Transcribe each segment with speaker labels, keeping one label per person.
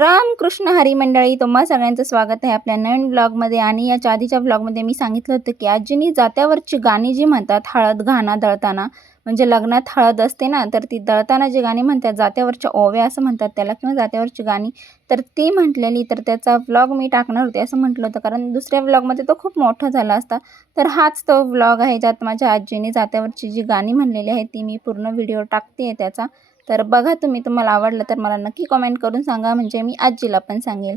Speaker 1: रामकृष्ण हरी मंडळी तुम्हा सगळ्यांचं स्वागत आहे आपल्या नवीन ब्लॉगमध्ये आणि याच्या आधीच्या ब्लॉगमध्ये मी सांगितलं होतं की आजीनी जात्यावरची गाणी जी म्हणतात हळद घाणा दळताना म्हणजे लग्नात हळद असते ना तर ती दळताना जी गाणी म्हणतात जात्यावरच्या ओव्या असं म्हणतात त्याला किंवा जात्यावरची गाणी तर ती म्हटलेली तर त्याचा व्लॉग मी टाकणार होते असं म्हटलं होतं. कारण दुसऱ्या व्लॉगमध्ये तो खूप मोठा झाला असता. तर हाच तो व्लॉग आहे ज्यात माझ्या आजीने जात्यावरची जी गाणी म्हणलेली आहे ती मी पूर्ण व्हिडिओ टाकते आहे त्याचा. तर बघा तुम्ही तुम्हाला आवडलं तर मला नक्की कमेंट करून सांगा म्हणजे मी आजीला पण सांगेल.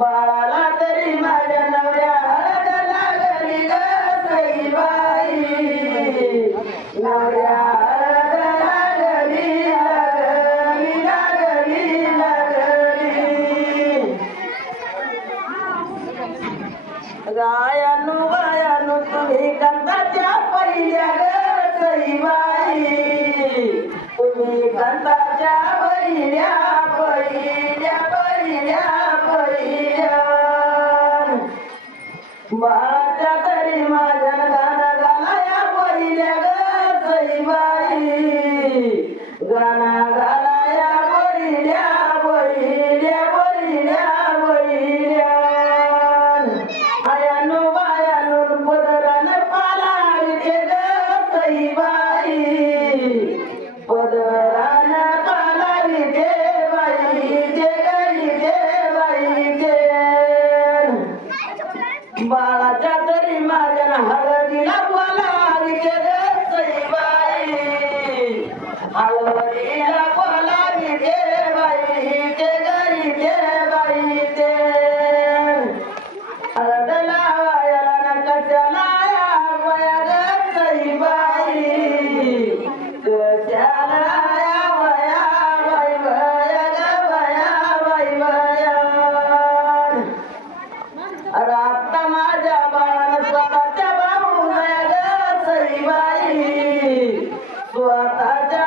Speaker 2: बाळाला तरी माझ्या नवऱ्या हळद लागली ग बाई नवऱ्या हळद लागली लागली लागली लागली. गायानु गायानु तुम्ही कंदाच्या पहिल्या गई बाई तुम्ही कंदाच्या पहिल्या पहिल्या बाळाच्या तरी माझ्या गाणं गालाया पहिल्या गई बाई गाणं गालाया पहिल्या पहिल्या पहिल्या. पहिल्या हळदीला बोलावी गे बाई ते गई ते बाई ते. हळद लावायला न वया गे बाई. कशाला वया बाई वया ग वया बाई वया राता माझ्या बाळानं स्वतःच्या सई बाई. स्वतःच्या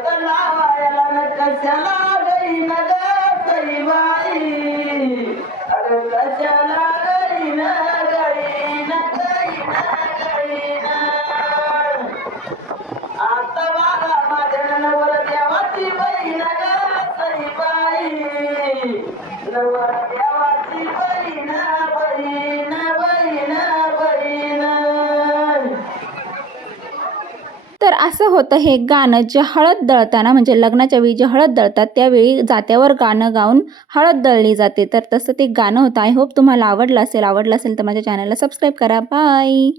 Speaker 2: कशाला गवळणी न गई अरे कशाला गई न गई न गई न गई न आता बाळा माझ्या नवर देवाची बहीण ग सई नवर
Speaker 1: असं होतं हे गाणं जे हळद दळताना म्हणजे लग्नाच्या वेळी जे हळद दळतात त्यावेळी जात्यावर गाणं गाऊन हळद दळली जाते. तर तसं ते गाणं होतं. आय होप तुम्हाला आवडलं असेल आवडलं असेल तर माझ्या चॅनलला सबस्क्राईब करा. बाय